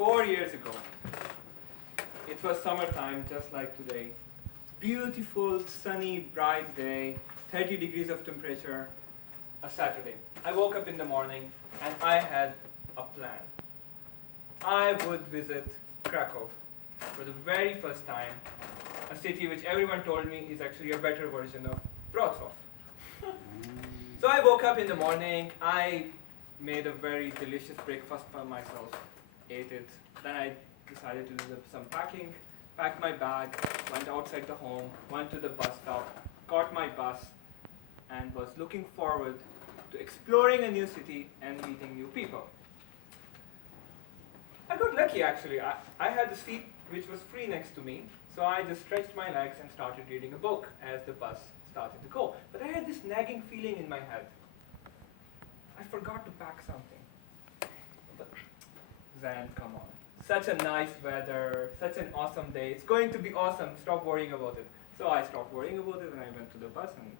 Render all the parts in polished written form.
4 years ago. It was summertime, just like today. Beautiful, sunny, bright day, 30 degrees of temperature, a Saturday. I woke up in the morning and I had a plan. I would visit Krakow for the very first time, a city which everyone told me is actually a better version of Wroclove. So I woke up in the morning, I made a very delicious breakfast for myself, ate it, then I decided to do some packing, packed my bag, went outside the home, went to the bus stop, caught my bus, and was looking forward to exploring a new city and meeting new people. I got lucky actually. I had a seat which was free next to me, so I just stretched my legs and started reading a book as the bus started to go. But I had this nagging feeling in my head. I forgot to pack something. But Zan, come on. Such a nice weather, such an awesome day. It's going to be awesome. Stop worrying about it. So I stopped worrying about it and I went to the bus and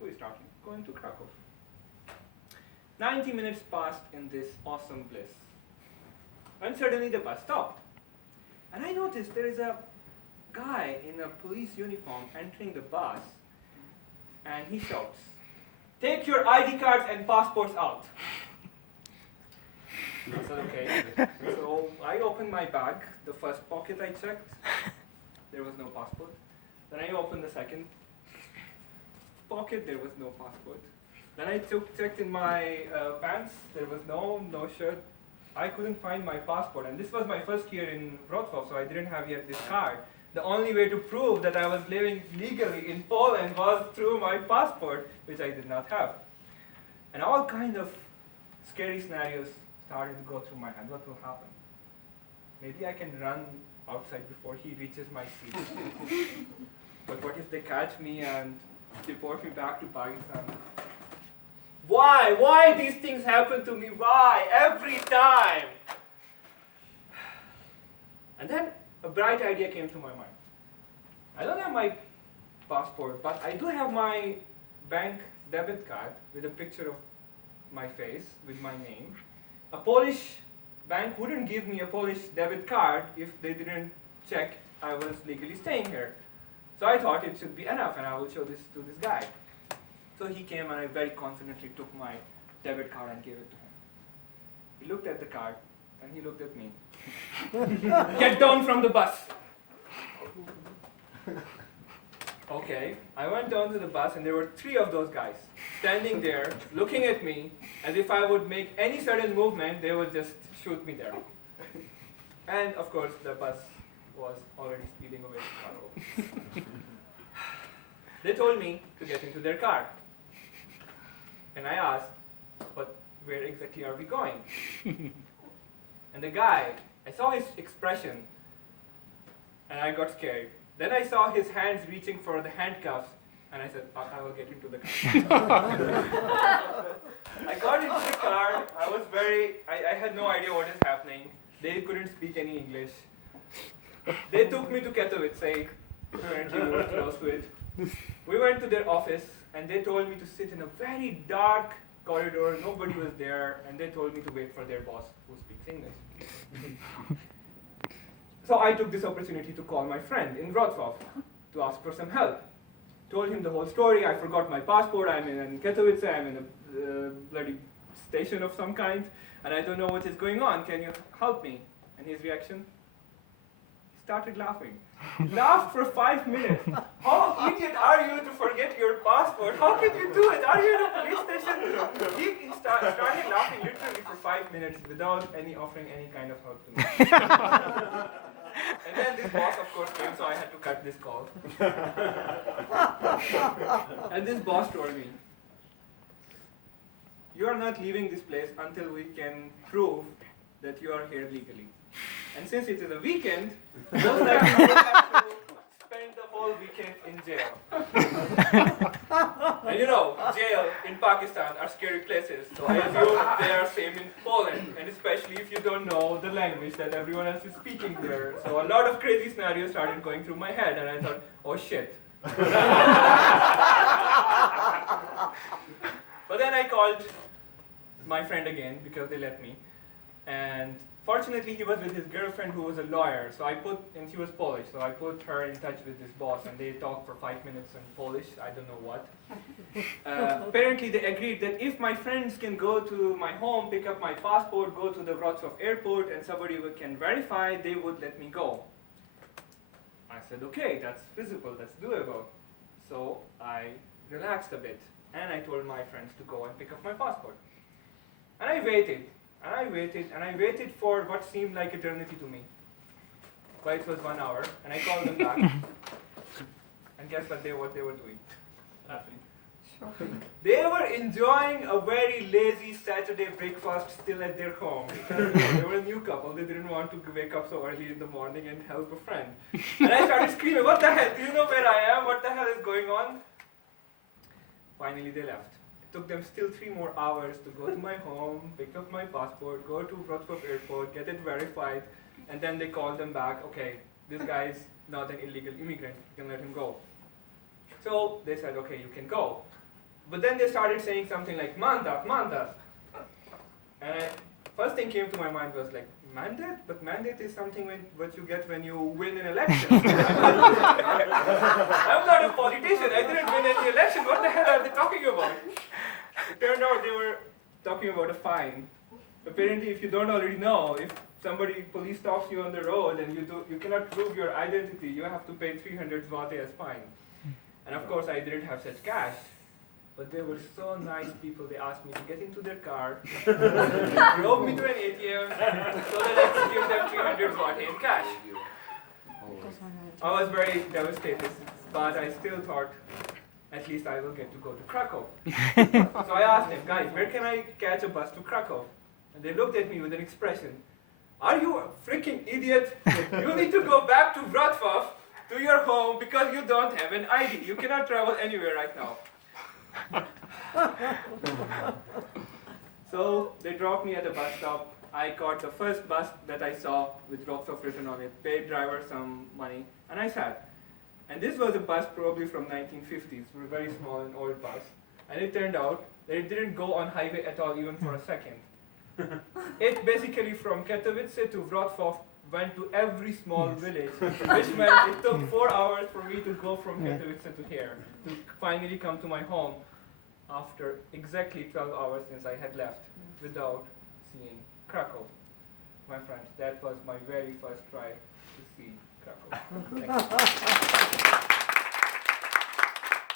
we started going to Krakow. 90 minutes passed in this awesome bliss. When suddenly the bus stopped. And I noticed there is a guy in a police uniform entering the bus and he shouts, "Take your ID cards and passports out." I said, okay. So I opened my bag. The first pocket I checked, there was no passport. Then I opened the second pocket, there was no passport. Then I checked in my pants, there was no shirt. I couldn't find my passport, and this was my first year in Wroclove, so I didn't have yet this card. The only way to prove that I was living legally in Poland was through my passport, which I did not have. And all kind of scary scenarios started to go through my head. What will happen? Maybe I can run outside before he reaches my seat. But what if they catch me and deport me back to Pakistan? Why? Why these things happen to me? Why? Every time! And then a bright idea came to my mind. I don't have my passport, but I do have my bank debit card with a picture of my face, with my name. A Polish bank wouldn't give me a Polish debit card if they didn't check I was legally staying here. So I thought it should be enough and I will show this to this guy. So he came and I very confidently took my debit card and gave it to him. He looked at the card and he looked at me. "Get down from the bus." Okay, I went down to the bus and there were 3 of those guys standing there looking at me as if I would make any sudden movement, they would just shoot me there. And of course the bus was already speeding away to Krakow. They told me to get into their car. And I asked, "But where exactly are we going?" And the guy, I saw his expression and I got scared. Then I saw his hands reaching for the handcuffs and I said, I will get into the car. I got into the car. I had no idea what is happening. They couldn't speak any English. They took me to Katowice. Apparently we were close to it. We went to their office and they told me to sit in a very dark corridor. Nobody was there and they told me to wait for their boss who speaks English. So I took this opportunity to call my friend in Wrocław to ask for some help. Told him the whole story. I forgot my passport. I'm in Katowice. I'm in a bloody station of some kind and I don't know what is going on. Can you help me? And his reaction? He started laughing. He laughed for 5 minutes. How idiot are you to forget your passport? How can you do it? Are you in a police station? He started laughing literally for 5 minutes without offering any kind of help to me. And then this boss of course came, so I had to cut this call. And this boss told me, "You are not leaving this place until we can prove that you are here legally. And since it is a weekend, most likely you will have to spend the whole weekend in jail." And you know, jail in Pakistan are scary places, so I assume they are same in Poland, and especially if you don't know the language that everyone else is speaking there. So a lot of crazy scenarios started going through my head, and I thought, oh shit. But then I called my friend again, because they let me, And fortunately, he was with his girlfriend who was a lawyer, and she was Polish, so I put her in touch with this boss, and they talked for 5 minutes in Polish, I don't know what. Apparently, they agreed that if my friends can go to my home, pick up my passport, go to the Wroclave airport, and somebody can verify, they would let me go. I said, okay, that's feasible, that's doable. So I relaxed a bit, and I told my friends to go and pick up my passport. And I waited. And I waited, and I waited for what seemed like eternity to me. But it was 1 hour, and I called them back. And guess what they were doing? Laughing. They were enjoying a very lazy Saturday breakfast still at their home. They were a new couple. They didn't want to wake up so early in the morning and help a friend. And I started screaming, what the hell? Do you know where I am? What the hell is going on? Finally, they left. It took them still 3 more hours to go to my home, pick up my passport, go to Wroclave airport, get it verified, and then they called them back, okay, this guy is not an illegal immigrant, you can let him go. So they said, okay, you can go. But then they started saying something like, mandat, mandat. And first thing came to my mind was like, mandate? But mandate is something what you get when you win an election. I'm not a politician, I didn't win any election, what the hell are they talking about? It turned out they were talking about a fine. Apparently, if you don't already know, if police stops you on the road and you cannot prove your identity, you have to pay 300 zloty as fine. And of course, I didn't have such cash. But they were so nice people, they asked me to get into their car, drove me to an ATM, so that I could give them 300 zloty in cash. I was very devastated, but I still thought, at least I will get to go to Krakow. So I asked them, guys, where can I catch a bus to Krakow? And they looked at me with an expression, are you a freaking idiot? You need to go back to Wrocław, to your home, because you don't have an ID. You cannot travel anywhere right now. So they dropped me at a bus stop. I caught the first bus that I saw with Wrocław written on it, paid driver some money, and I sat. And this was a bus probably from 1950s, a very small and old bus. And it turned out that it didn't go on highway at all, even for a second. It basically from Katowice to Wrocław went to every small village, which meant it took 4 hours for me to go from Katowice to here, to finally come to my home after exactly 12 hours since I had left without seeing Krakow. My friends, that was my very first try to see Krakow. Thank you.